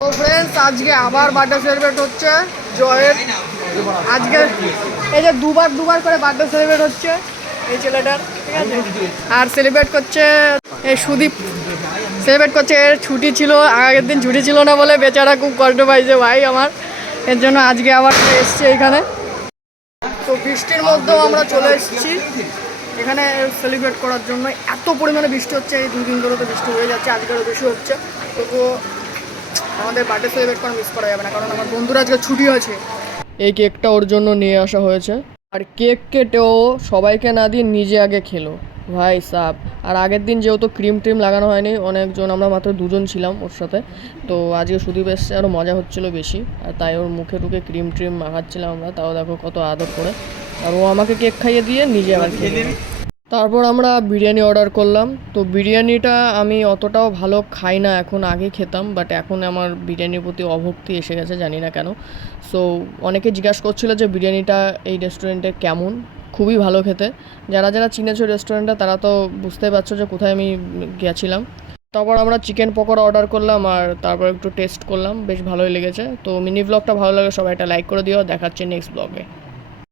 তো ফ্রেন্ডস, আজকে আবার বার্থডে সেলিব্রেট হচ্ছে জয়ের। আজকে এই যে দুবার করে বার্থডে সেলিব্রেট হচ্ছে এই ছেলেটার, ঠিক আছে। আর সেলিব্রেট করছে এই সুদীপ, সেলিব্রেট করছে। এর ছুটি ছিল, আগের দিন ছুটি ছিল না বলে বেচারা খুব কষ্ট পাইছে ভাই আমার। এর জন্য আজকে আবার এসছে এখানে। তো বৃষ্টির মধ্যেও আমরা চলে এসেছি এখানে সেলিব্রেট করার জন্য। এত পরিমাণে বৃষ্টি হচ্ছে, এই 2 দিন ধরে তো বৃষ্টি হয়ে যাচ্ছে, আজকেরও বেশি হচ্ছে। তবুও আমাদের বার্থডে সেলিব্রেট করা মিস করা যাবে না, কারণ আমার বন্ধুরা আজকে ছুটি আছে। এই কেকটা ওর জন্য নিয়ে আসা হয়েছে, আর কেক কেটেও সবাইকে না দিয়ে নিজে আগে খেলো ভাই সাব। আর আগের দিন যেহেতু ক্রিম ট্রিম লাগানো হয়নি, অনেকজন, আমরা মাত্র 2জন ছিলাম ওর সাথে। তো আজকে সুদীপ এসছে, আরও মজা হচ্ছিলো বেশি। আর তাই ওর মুখে টুকে ক্রিম ট্রিম মাখাচ্ছিলাম আমরা, তাও দেখো কত আদর করে। আর ও আমাকে কেক খাইয়ে দিয়ে নিজে আবার খেয়ে। তারপর আমরা বিরিয়ানি অর্ডার করলাম। তো বিরিয়ানিটা আমি অতটাও ভালো খাই না এখন, আগে খেতাম, বাট এখন আমার বিরিয়ানির প্রতি অভক্তি এসে গেছে, জানি না কেন। সো অনেকে জিজ্ঞাসা করছিল যে বিরিয়ানিটা এই রেস্টুরেন্টে কেমন। খুবই ভালো খেতে। যারা যারা চিনেছো রেস্টুরেন্টটা তারা তো বুঝতেই পারছো যে কোথায় আমি গেছিলাম। তারপর আমরা চিকেন পকোড়া অর্ডার করলাম, আর তারপর একটু টেস্ট করলাম, বেশ ভালোই লেগেছে। তো মিনি ব্লগটা ভালো লাগে, সবাই একটা লাইক করে দিও। দেখাচ্ছে নেক্সট ব্লগে।